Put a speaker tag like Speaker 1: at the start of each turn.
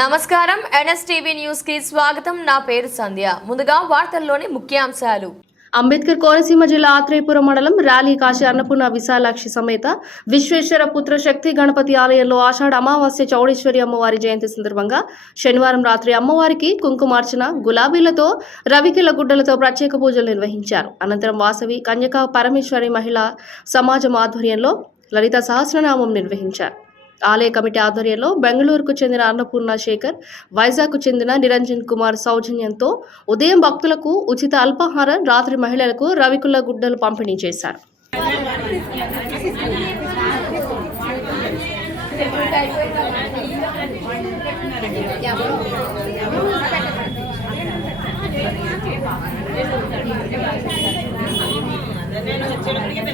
Speaker 1: నమస్కారం. ఎన్ఎస్టీవీ న్యూస్కి స్వాగతం. నా పేరు సంధ్య. ముందుగా వార్తల్లోని ముఖ్యాంశాలు.
Speaker 2: అంబేద్కర్ కోనసీమ జిల్లా ఆత్రేయపురం మండలం ర్యాలీ కాశీ అన్నపూర్ణ విశాలాక్షి సమేత విశ్వేశ్వర పుత్ర శక్తి గణపతి ఆలయంలో ఆషాఢ అమావాస్య చౌడేశ్వరి అమ్మవారి జయంతి సందర్భంగా శనివారం రాత్రి అమ్మవారికి కుంకుమార్చన గులాబీలతో రవికిల గుడ్డలతో ప్రత్యేక పూజలు నిర్వహించారు. అనంతరం వాసవి కన్యకా పరమేశ్వరి మహిళా సమాజం ఆధ్వర్యంలో లలిత సహస్రనామం నిర్వహించారు. ఆలయ కమిటీ ఆధ్వర్యంలో బెంగళూరుకు చెందిన అన్నపూర్ణ శేఖర్ వైజాగ్కు చెందిన నిరంజన్ కుమార్ సౌజన్యంతో ఉదయం భక్తులకు ఉచిత అల్పాహారం రాత్రి మహిళలకు రవికుల గుడ్డలు పంపిణీ చేశారు.
Speaker 3: శివజ్యోతి